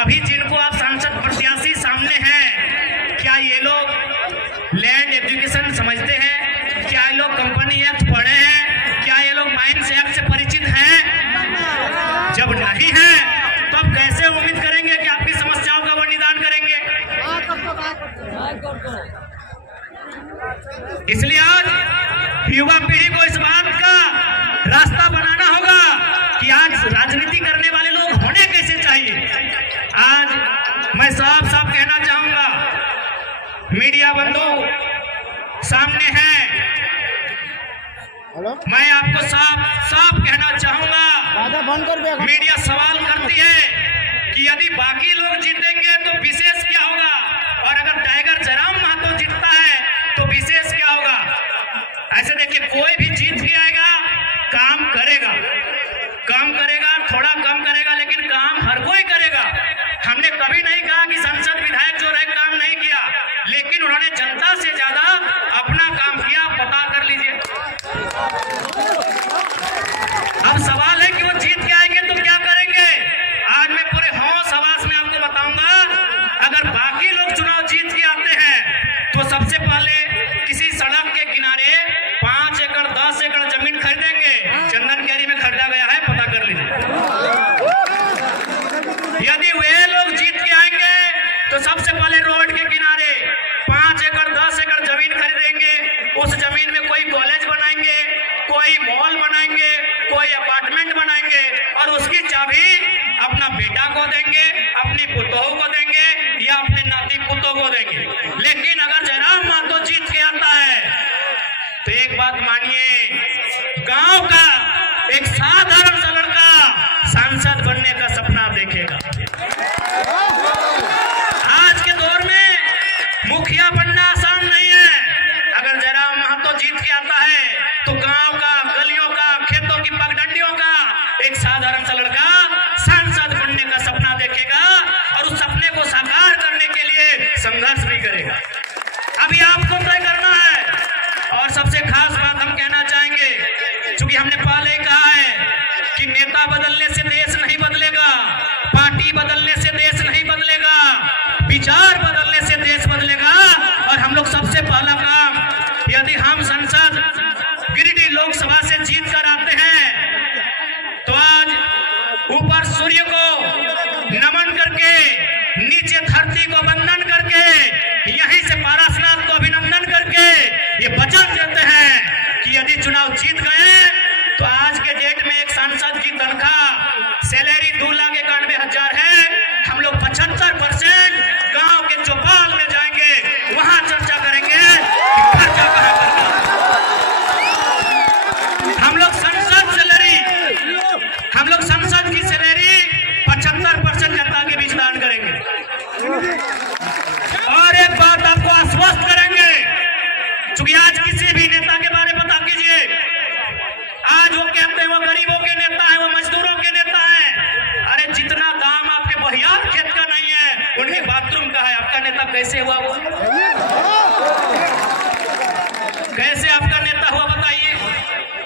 अभी जिनको आप सांसद प्रत्याशी सामने हैं, क्या ये लोग लैंड एजुकेशन समझते हैं? क्या ये लोग कंपनी एक्ट पढ़े हैं? क्या ये लोग माइंस एक्ट से परिचित हैं? जब नहीं है तो आप कैसे उम्मीद करेंगे कि आपकी समस्याओं का वो निदान करेंगे? इसलिए आज युवा पीढ़ी को इस बात का रास्ता बनाना होगा कि आज राजनीति करने वाले लोग होने कैसे चाहिए। आज मैं साफ साफ कहना चाहूंगा, मीडिया बंधु सामने हैं, मैं आपको साफ कहना चाहूंगा, मीडिया सवाल करती है कि यदि बाकी लोग जीतेंगे तो विशेष क्या होगा, और अगर टाइगर जयराम महतो जीतता है तो विशेष क्या होगा। ऐसे देखिए, कोई भी जीत के आएगा, काम करेगा, थोड़ा कम करेगा, लेकिन काम हर कोई करेगा। हमने कभी नहीं कहा कि सांसद विधायक जो रहे काम नहीं किया, लेकिन उन्होंने जनता से ज्यादा अपना काम किया, पता कर लीजिए। अब सवाल है कि वो जीत के आएंगे तो क्या करेंगे। आज मैं पूरे होश हवास में आपको बताऊंगा, अगर बाकी लोग चुनाव जीत के आते हैं तो सबसे पहले किसी सड़क के किनारे 5 एकड़ 10 एकड़ जमीन खरीदेंगे। चंदन कैरी में खरीदा गया है, पता कर लीजिए। यदि वे लोग जीत के आएंगे तो सबसे पहले रोड के किनारे 5 एकड़ 10 एकड़ जमीन खरीदेंगे। उस जमीन में कोई कॉलेज बनाएंगे, कोई मॉल बनाएंगे, कोई अपार्टमेंट बनाएंगे, और उसकी चाबी अपना बेटा को देंगे, अपनी पुतोहू को देंगे, या अपने नाती पुतों को देंगे। लेकिन अगर जयराम महतो जीत के आता है तो एक बात मानिए, गांव का एक साधारण सा लड़का सांसद बनने का सपना देखेगा। आज के दौर में मुखिया बनना आसान नहीं है। अगर जयराम महतो जीत के आता है तो गांव का, गलियों का, खेतों की पगडंडियों का एक साधारण सा लड़का सांसद बनने का सपना देखेगा, और उस सपने को साकार करने के लिए संघर्ष भी करेगा। अभी आपको तय करना है। और सबसे खास बात हम कहना चाहेंगे, क्योंकि हमने पहले ही कहा है कि नेता बदलने से देश नहीं बदलेगा, पार्टी बदलने से देश नहीं बदलेगा, विचार बदलने से देश बदलेगा। और हम लोग सबसे पहला काम, यदि हम संसद गिरिडीह लोकसभा से जीत कर आते हैं तो आज ऊपर सूर्य को नमन करके, नीचे धरती को वंदन करके, यहीं से पारसनाथ को अभिनंदन करके ये वचन देते हैं कि यदि चुनाव जीत गए तो आज के डेट में एक सांसद की तनख्वाह सैलरी 2,91,000 है। हम लोग 75% गांव के चौपाल में जाएंगे, वहां चर्चा करेंगे कि खर्चा कहां करना। हम लोग संसद की सैलरी 75% जनता के बीच दान करेंगे। और एक बात आपको आश्वस्त करेंगे, क्योंकि आज किसी भी नेता के बारे में पता कीजिए, आज वो कहते हैं वो गरीबों के नेता है, वो मजदूरों के नेता है। अरे जितना दाम आपके बहियार खेत का नहीं है, उनके बाथरूम का है। आपका नेता कैसे हुआ? वो कैसे आपका नेता हुआ बताइए।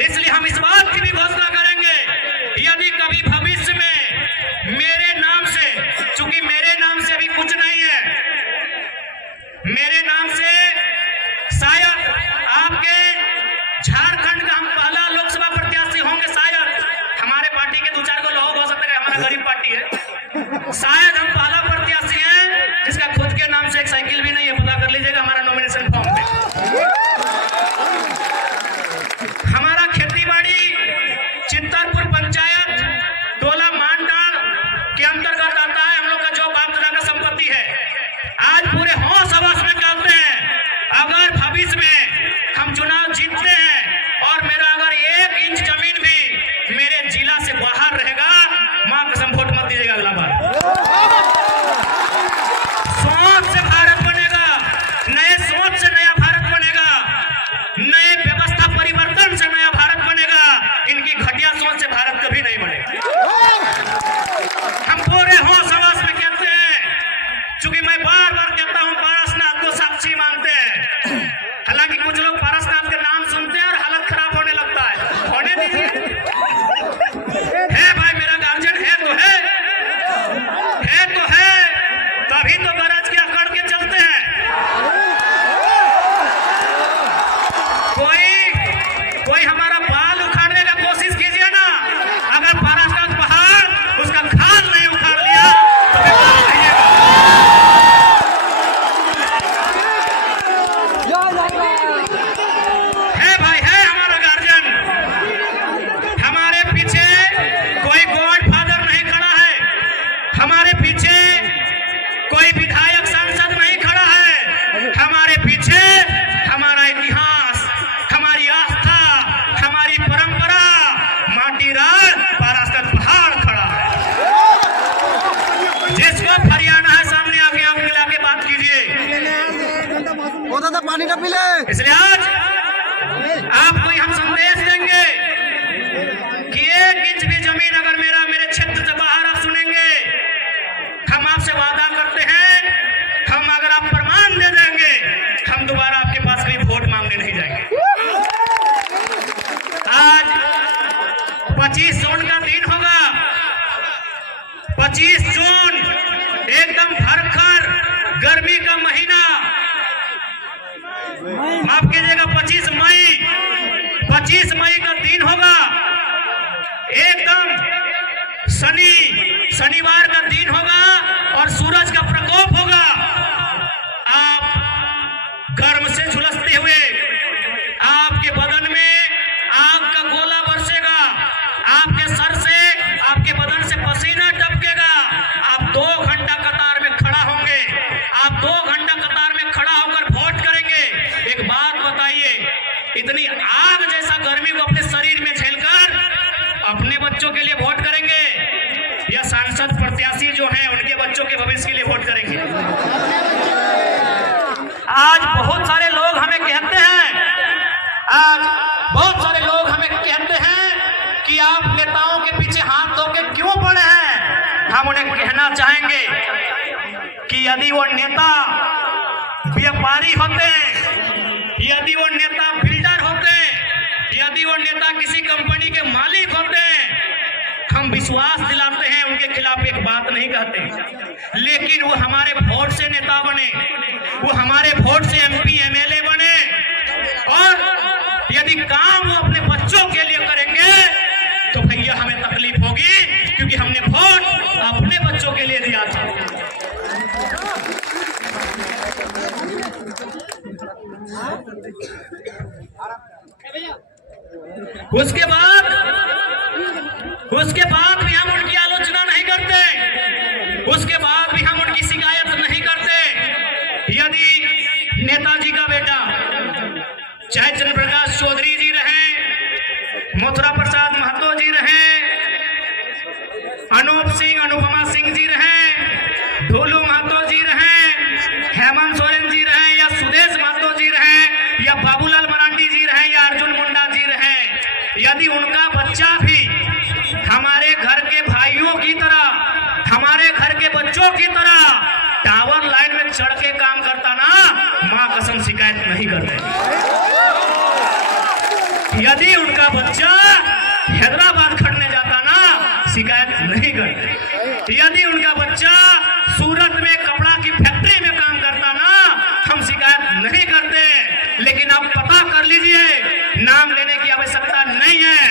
इसलिए हम इस बात की भी घोषणा करेंगे, यदि कभी भविष्य में मेरे नाम से, चूंकि मेरे नाम से अभी कुछ नहीं है, मेरे नाम से शायद आपके झारखंड का हम पहला लोकसभा प्रत्याशी होंगे। शायद हमारे पार्टी के 2-4 को लोग हो सकता है, हमारा गरीब पार्टी है, शायद हम पहला प्रत्याशी हैं जिसका खुद के नाम से एक साइकिल भी नहीं है। पता कर लीजिएगा हमारा नॉमिनेशन फॉर्म पे। हमारा खेती बाड़ी चित्तरपुर पंचायत टोला मानटाड़ के अंतर्गत आता है। हम लोग का जो बाप दादा का संपत्ति है। आज पूरे होश हवास में कहते हैं, अगर भविष्य में हम चुनाव जीतते हैं और मेरा अगर 1 इंच जमीन भी मेरे जिला से बाहर रहेगा, मां कसम वोट मत दीजिएगा अगला बार। पीछे कोई विधायक सांसद नहीं खड़ा है, हमारे पीछे हमारा इतिहास, हमारी आस्था, हमारी परंपरा, माटी राज पाराशर पहाड़ खड़ा है। जिसको हरियाणा है सामने आके आंख मिला के बात कीजिए। पानी का पीले। इसलिए आज आपको हम संदेश देंगे कि 1 इंच भी जमीन अगर मेरे क्षेत्र से बाहर आप सुनेंगे, हम आपसे वादा करते हैं, हम अगर आप प्रमाण दे देंगे, हम दोबारा आपके पास कहीं वोट मांगने नहीं जाएंगे। आज 25 जून का दिन होगा, 25 जून एकदम भरकर गर्मी का महीना, माफ कीजिएगा 25 मई का दिन होगा, एकदम शनिवार का दिन होगा और सूरज का प्रकोप होगा। आप गर्म से झुलसते हुए, आपके बदन में आग का गोला बरसेगा, आपके सर से, आपके बदन से पसीना टपकेगा। आप 2 घंटा कतार में खड़ा होंगे, आप 2 घंटा कतार में खड़ा होकर वोट करेंगे। एक बात बताइए, इतनी आग जैसा गर्मी को अपने शरीर में झेलकर अपने बच्चों के लिए वोट करेंगे या सांसद प्रत्याशी जो हैं उनके बच्चों के भविष्य के लिए वोट करेंगे? आज बहुत सारे लोग हमें कहते हैं कि आप नेताओं के पीछे हाथ धो के क्यों पड़े हैं। हम उन्हें कहना चाहेंगे कि यदि वो नेता व्यापारी होते, यदि वो नेता बिल्डर होते, यदि वो नेता किसी कंपनी के मालिक होते, हम विश्वास दिलाते हैं, उनके खिलाफ एक बात नहीं कहते, लेकिन वो हमारे वोट से नेता बने, वो हमारे वोट से MP MLA बने, और यदि काम वो अपने बच्चों के लिए करेंगे तो भैया हमें तकलीफ होगी, क्योंकि हमने वोट अपने बच्चों के लिए दिया था। उसके बाद भी हम उनकी आलोचना नहीं करते, उसके बाद भी हम उनकी शिकायत नहीं करते। यदि नेताजी का बेटा चाहे चंद्र प्रकाश चौधरी जी रहे, मथुरा प्रसाद महतो जी रहे, अनुपमा सिंह जी रहे, ढोलू महतो जी रहे, हेमंत सोरेन जी रहे, या सुदेश महतो जी रहे, या बाबूलाल मरांडी जी रहे, या अर्जुन मुंडा जी रहे, यदि उनका बच्चा भी हमारे घर के भाइयों की तरह, हमारे घर के बच्चों की तरह टावर लाइन में चढ़ के काम करता ना, मां कसम शिकायत नहीं करते। यदि उनका बच्चा हैदराबाद खटने जाता ना, शिकायत नहीं करते। यदि उनका बच्चा सूरत में कपड़ा की फैक्ट्री में काम करता ना, हम शिकायत नहीं करते। लेकिन आप पता कर लीजिए, नाम लेने की आवश्यकता नहीं है,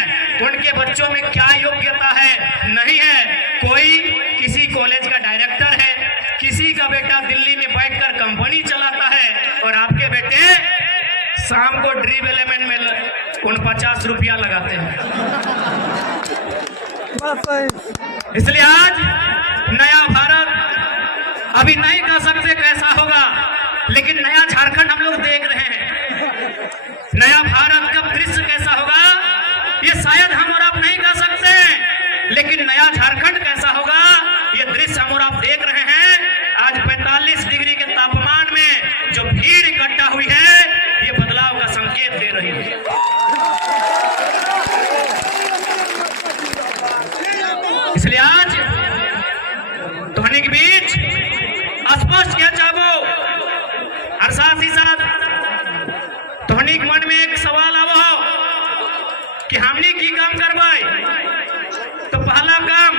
उनके बच्चों में क्या योग्यता है, नहीं है। कोई किसी कॉलेज का डायरेक्टर है, किसी का बेटा दिल्ली में बैठकर कंपनी चलाता है, और आपके बेटे शाम को ड्रीम एलिमेंट में 49 रुपया लगाते हैं। इसलिए आज नया भारत अभी नहीं कह सकते कैसा होगा, लेकिन नया झारखंड हम लोग देख रहे हैं। नया भारत का दृश्य कैसा होगा ये शायद हम और आप नहीं कह सकते, लेकिन नया झारखंड कैसा होगा ये दृश्य हम और आप देख रहे हैं। आज 45 डिग्री के तापमान में जो भीड़ इकट्ठा हुई है, ये बदलाव का संकेत दे रही है। इसलिए आज ध्वनि के बीच स्पष्ट किया चाहो, और साथ ही साथ ध्वनि के मन में एक सवाल आवो कि हमने की काम करवाई, तो पहला काम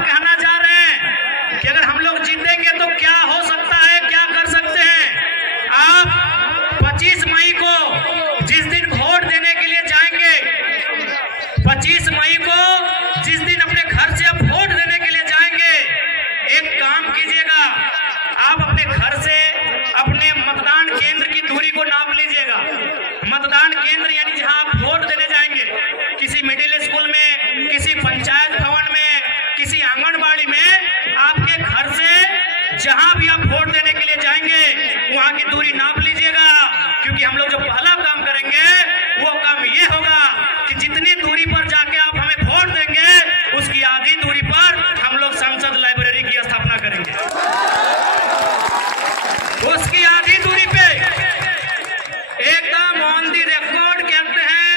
कहना जा रहे हैं कि अगर हम लोग जीतेंगे तो क्या हो सकता है, क्या कर सकते हैं। आप 25 मई को जिस दिन वोट देने के लिए जाएंगे, 25 मई को जिस दिन अपने घर से आप वोट देने के लिए जाएंगे, एक काम कीजिएगा, आप अपने घर से अपने जहां भी आप वोट देने के लिए जाएंगे वहां की दूरी नाप लीजिएगा, क्योंकि हम लोग जो पहला काम करेंगे वो काम ये होगा कि जितनी दूरी पर जाके आप हमें वोट देंगे उसकी आधी दूरी पर हम लोग संसद लाइब्रेरी की स्थापना करेंगे। उसकी आधी दूरी पे एकदम ऑन दी रिकॉर्ड कहते हैं,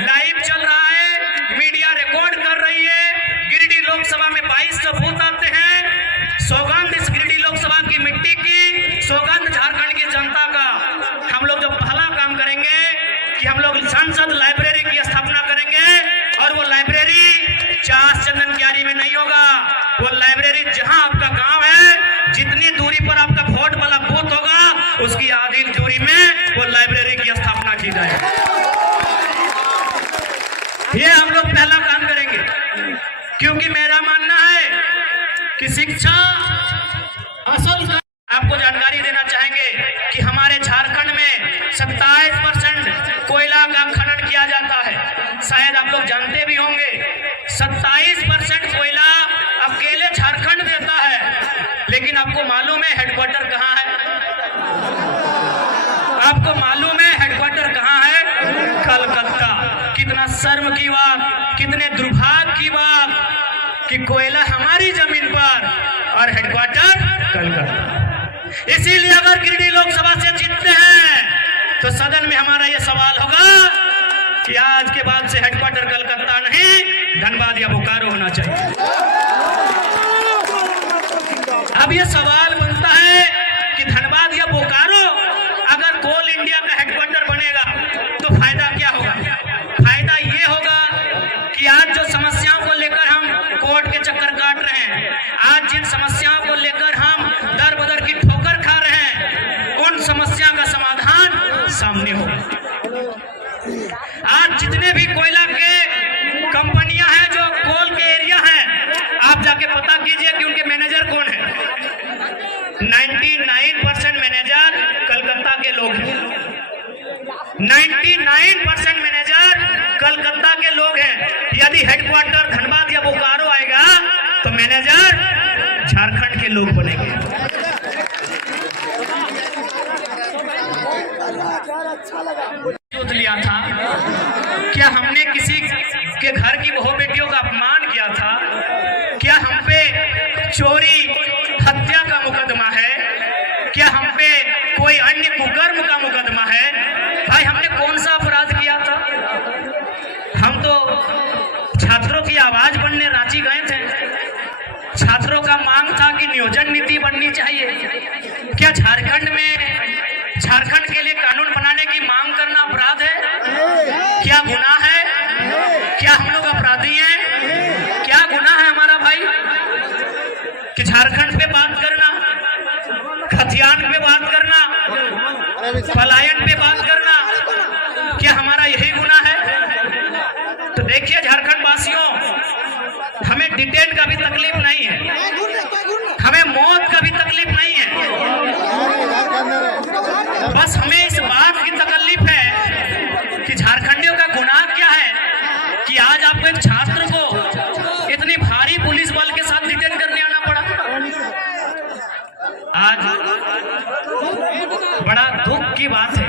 लाइव चल रहा है, मीडिया रिकॉर्ड कर रही है। गिरिडीह लोकसभा में 22 सबूत आते हैं। सौगंध इस गिरिडीह लोकसभा की मिट्टी की, सौगंध झारखंड की जनता का। हम लोग जो पहला काम करेंगे कि हम लोग संसद लाइब्रेरी की स्थापना करेंगे, और वो लाइब्रेरी चास चंदन क्यारी में नहीं होगा। वो लाइब्रेरी जहां आपका गांव है, जितनी दूरी पर आपका वोट वाला बूथ होगा उसकी आधी दूरी में वो लाइब्रेरी की स्थापना की जाएगी। ये हम लोग पहला काम करेंगे, क्योंकि मेरा मानना है कि शिक्षा असल। आपको जानकारी देना चाहेंगे कि हमारे झारखंड में 27% कोयला का खनन किया जाता है। शायद आप लोग जानते भी होंगे 27% कोयला अकेले झारखंड देता है। लेकिन आपको मालूम है हेडक्वार्टर कहाँ है? आपको मालूम है हेडक्वार्टर कहाँ है? कलकत्ता। कितना शर्म की बात, कितने दुर्भाग्य की बात कि कोयला हमारी जमीन पर और हेडक्वार्टर कलकत्ता। इसीलिए अगर गिरिडीह लोकसभा से जीतते हैं तो सदन में हमारा यह सवाल होगा कि आज के बाद से हेडक्वार्टर कलकत्ता नहीं, धनबाद या बोकारो होना चाहिए। अब यह सवाल बनता है कि धनबाद या बोकारो अगर कोल इंडिया का हेडक्वार्टर बनेगा तो फायदा क्या होगा? फायदा ये होगा कि आज जो समस्याओं को लेकर हम कोर्ट के चक्कर काट रहे हैं, आज जिन समस्याओं को लेकर हम दर बदर की ठोकर खा रहे हैं, उन समस्या का समाधान सामने होगा। आज जितने भी कोयला के कंपनियां हैं जो कोल के एरिया हैं, आप जाके पता कीजिए कि उनके मैनेजर कौन है। 99% मैनेजर कलकत्ता के लोग हैं। 99% मैनेजर कलकत्ता के लोग हैं। यदि हेडक्वार्टर धनबाद या बोकारो आएगा तो मैनेजर झारखंड के लोग बनेंगे। लिया था क्या हमने किसी के घर की बहू बेटियों का अपमान किया था? क्या हम पे चोरी हत्या का मुकदमा है? क्या हम पे कोई अन्य कुकर्म का मुकदमा है? भाई हमने कौन सा अपराध किया था? हम तो छात्रों की आवाज बनने रांची गए थे। छात्रों का मांग था कि नियोजन नीति बननी चाहिए। क्या झारखंड के लिए कानून बनाने की मांग करना अपराध है? क्या गुनाह है? क्या हम लोग अपराधी हैं? क्या गुनाह है हमारा भाई कि झारखंड पे बात करना, खतियान पे बात करना, पलायन पे बात करना, क्या हमारा यही गुनाह है? तो देखिए झारखंड वासियों, हमें डिटेन का भी तकलीफ नहीं है, हमें मौत का भी तकलीफ नहीं है। बस हमें इस बात की तकलीफ है कि झारखंडियों का गुनाह क्या है कि आज आपको एक छात्र को इतनी भारी पुलिस बल के साथ डिटेन करने आना पड़ा। आज बड़ा दुख की बात है।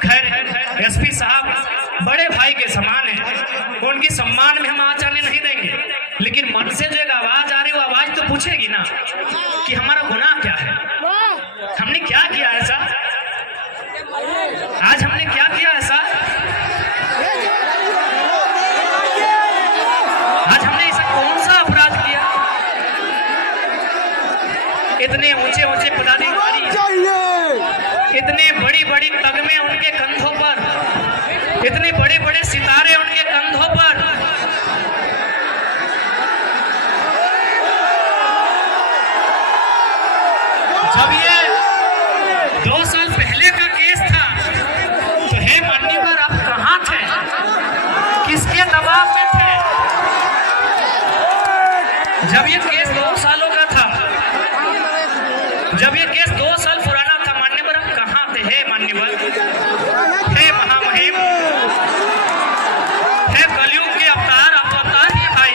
खैर एसपी साहब बड़े भाई के समान है, उनकी सम्मान में हम आज आने नहीं देंगे, लेकिन मन से जो एक आवाज आ रही है वो आवाज तो पूछेगी ना कि हमारा गुनाह क्या है, हमने क्या किया ऐसा, आज हमने क्या किया ऐसा, आज हमने ऐसा कौन सा अपराध किया? इतने ऊंचे ऊंचे पदाधिकारी, इतने बड़ी बड़ी तगमे उनके कंधों पर, इतने बड़े बड़े सितारे उनके कंधों पर, जब ये 2 साल पहले का केस था तो हे माननीय आप कहाँ थे? किसके दबाव में थे? जब ये केस 2 सालों का था, जब ये केस 2 साल पुराना था, मान्यवर आप कहाँ थे? हे मान्यवर, हे महामहिम, हे कलयुग के अवतार, आप अवतार ही भाई,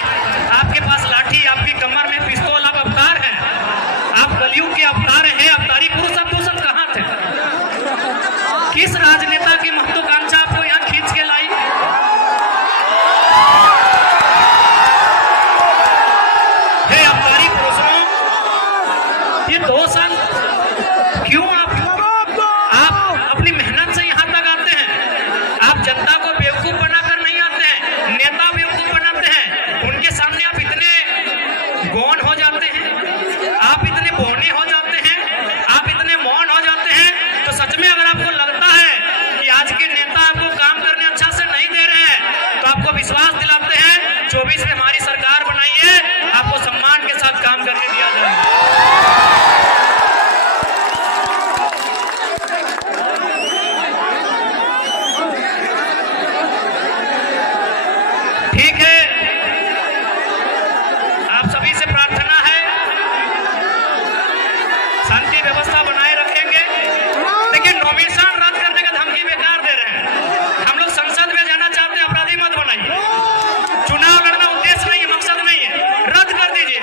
आपके पास लाठी, आपकी कमर में पिस्तौल, आप अवतार हैं, आप कलयुग के ये 2 साल क्यों आप अपनी मेहनत से यहाँ तक आते हैं? आप जनता को बेवकूफ बनाकर नहीं आते हैं, नेता बेवकूफ बनाते हैं। उनके सामने आप इतने गौन हो जाते हैं, आप इतने बौने हो जाते हैं, आप इतने मौन हो जाते हैं। तो सच में अगर आपको लगता है कि आज के नेता आपको काम करने अच्छा से नहीं दे रहे हैं, तो आपको विश्वास दिलाते हैं 24 में हमारी सरकार बनाई है, आपको सम्मान के साथ काम करने दिया जाएगा। ठीक है, आप सभी से प्रार्थना है, शांति व्यवस्था बनाए रखेंगे। लेकिन नॉमिनेशन रद्द करने का धमकी बेकार दे रहे हैं। हम लोग संसद में जाना चाहते हैं, अपराधी मत बनाइए। चुनाव लड़ना उद्देश्य नहीं है, मकसद नहीं है, रद्द कर दीजिए।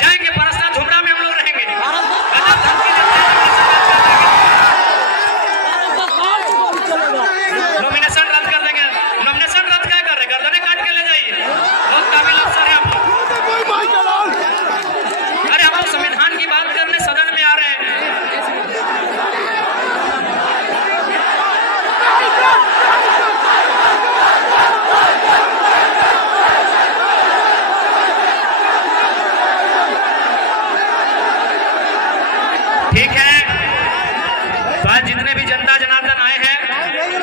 जाएंगे परस्ता झुमरा में हम लोग रहेंगे। गलत धमकी देते हैं, नॉमिनेशन रद्द कर देंगे। नॉमिनेशन रद्द क्या कर रहे, गर्दनें काट के ले जाइए। बहुत काबिल अफसर है आप लोग। अरे हम लोग संविधान की बात करने सदन में आ रहे हैं। ठीक है, तो आज जितने भी जनता जनार्दन आए हैं,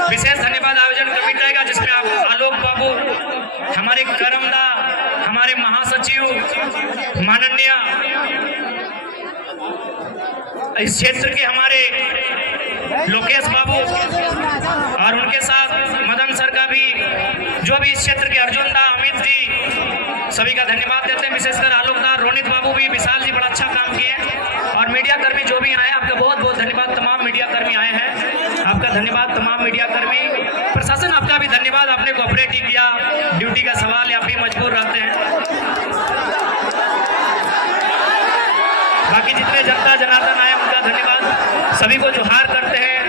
विशेष धन्यवाद आयोजन कमेटी का, जिसमें आप आलोक बाबू, हमारे करमदा, हमारे महासचिव माननीय इस क्षेत्र के हमारे लोकेश बाबू और उनके साथ मदन सर का भी, जो भी इस क्षेत्र के अर्जुन दा, अमित जी, सभी का धन्यवाद देते हैं। विशेषकर आलोक दा, रोनित बाबू भी, विशाल जी बड़ा अच्छा काम किए। और मीडिया कर्मी जो भी आए, आपका बहुत बहुत धन्यवाद। तमाम मीडिया कर्मी आए हैं, आपका धन्यवाद। तमाम मीडिया कर्मी, प्रशासन आपका भी धन्यवाद, आपने कोऑपरेट किया। ड्यूटी का सवाल है, आप भी मजबूर रहते हैं। बाकी जितने जनता जनार्दन आए, उनका धन्यवाद। सभी को जोहार करते हैं।